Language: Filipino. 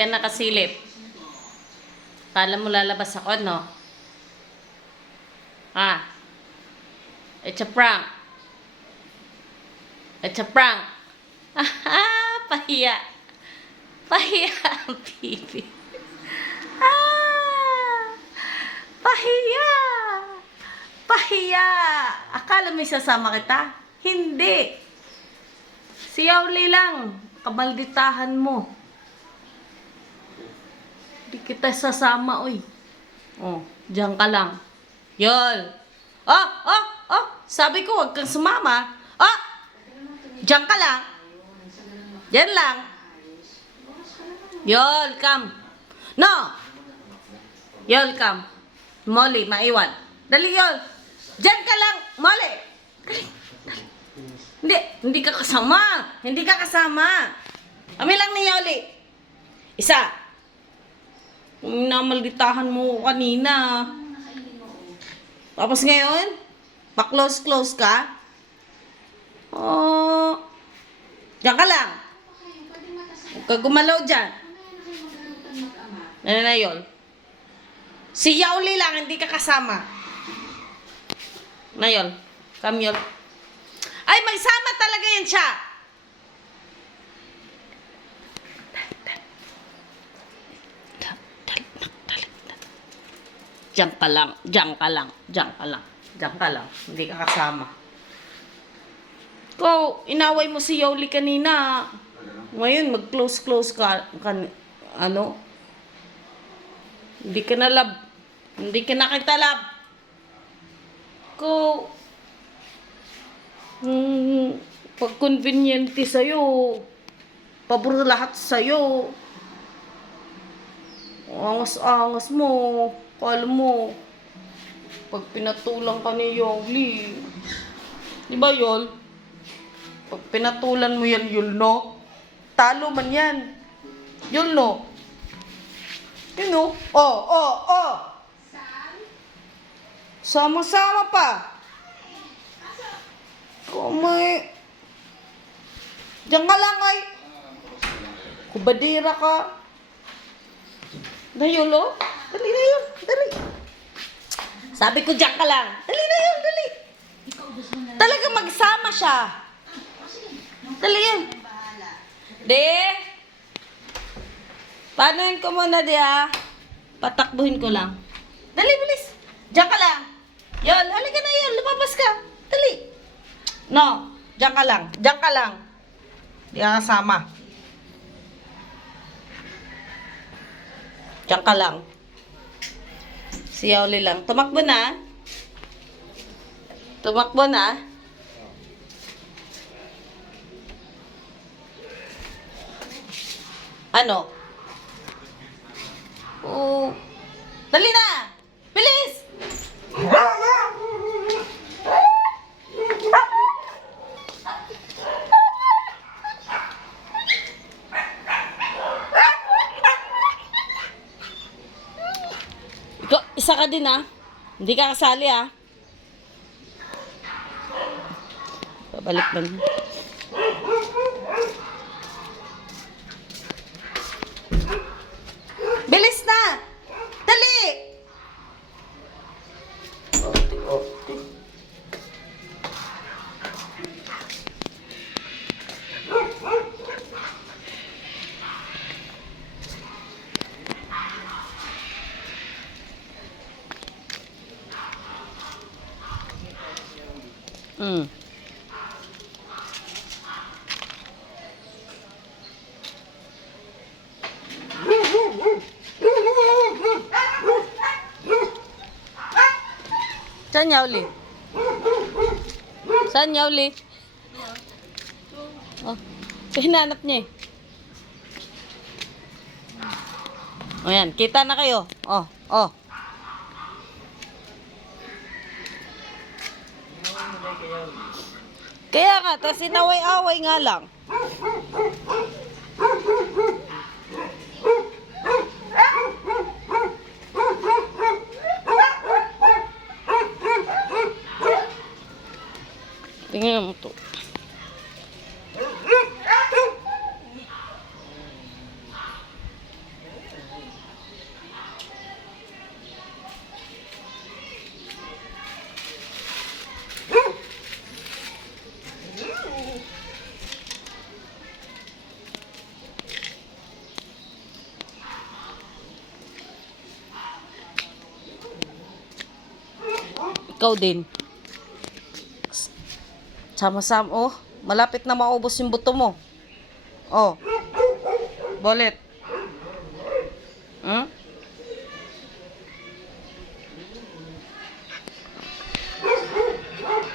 ka nakasilip. Kala mo lalabas ako, no? Ah. It's a prank. It's a prank. Pahiya. Pahiya ang pipi. Pahiya. Pahiya. Akala mo isasama kita? Hindi. Si Yauli lang. Kamalditahan mo. Hindi kita sasama, oy. Oh, diyan ka lang. Yol. Sabi ko, huwag kang sumama. Diyan ka lang. Diyan lang. Yol, come. No. Yol, come. Molly, maiwan. Dali, Yol. Diyan ka lang, Molly. Dali. Hindi ka kasama. Hindi ka kasama. Kami lang ni Yoli. Isa. Namalditahan mo kanina. Tapos ngayon, pa-close ka. Oh. Diyan ka lang. Huwag ka gumalaw dyan. Ano na yun? Si Yauli lang, hindi ka kasama. Na yun. Come yun. Ay, magsama talaga yan siya. Diyan ka lang. Diyan ka lang. Diyan ka lang. Diyan ka lang. Hindi ka kasama. Ikaw, inaway mo si Yauli kanina. Ngayon, mag-close ka. Ano? Hindi ka na love. Hindi ka na kita love. Ikaw, pag conveniente sa'yo, pabor lahat sa'yo. Angas-angas mo. Kala mo, pag pinatulang ka ni Yauli, di ba, Yol? Pag pinatulan mo yan, Yol, no? Talo man yan. Yol, no? Yun, no? Oh. Sama-sama pa. Kumay. Diyan ka lang, ay. Kubadira ka. Na, Yol, oh. Dali na yun. Dali. Sabi ko, diyan ka lang. Dali na yun. Dali. Talaga magsama siya. Dali yun. De. Panuhin ko muna, di ha. Patakbuhin ko lang. Dali, bilis. Diyan ka lang. Yol, halika na yun. Lumabas ka. Dali. No. Diyan ka lang. Diyan ka lang. Di ka kasama. Diyan ka lang. Si Yauli lang. Tumakbo na. Tumakbo na. Ano? Oh. Dali na! Bilis! Isa ka din, ha? Hindi ka kasali, ha? Babalik na. Bilis na! Dali! Saan Yauli? Saan Yauli? Oh, hinanap niya eh. O yan, kita na kayo. Oh. Kaya nga, tas inaway-away nga lang. Tingnan mo to. Ikaw din. Sama-sama, oh. Malapit na maubos yung buto mo. Oh. Bolet. Hmm?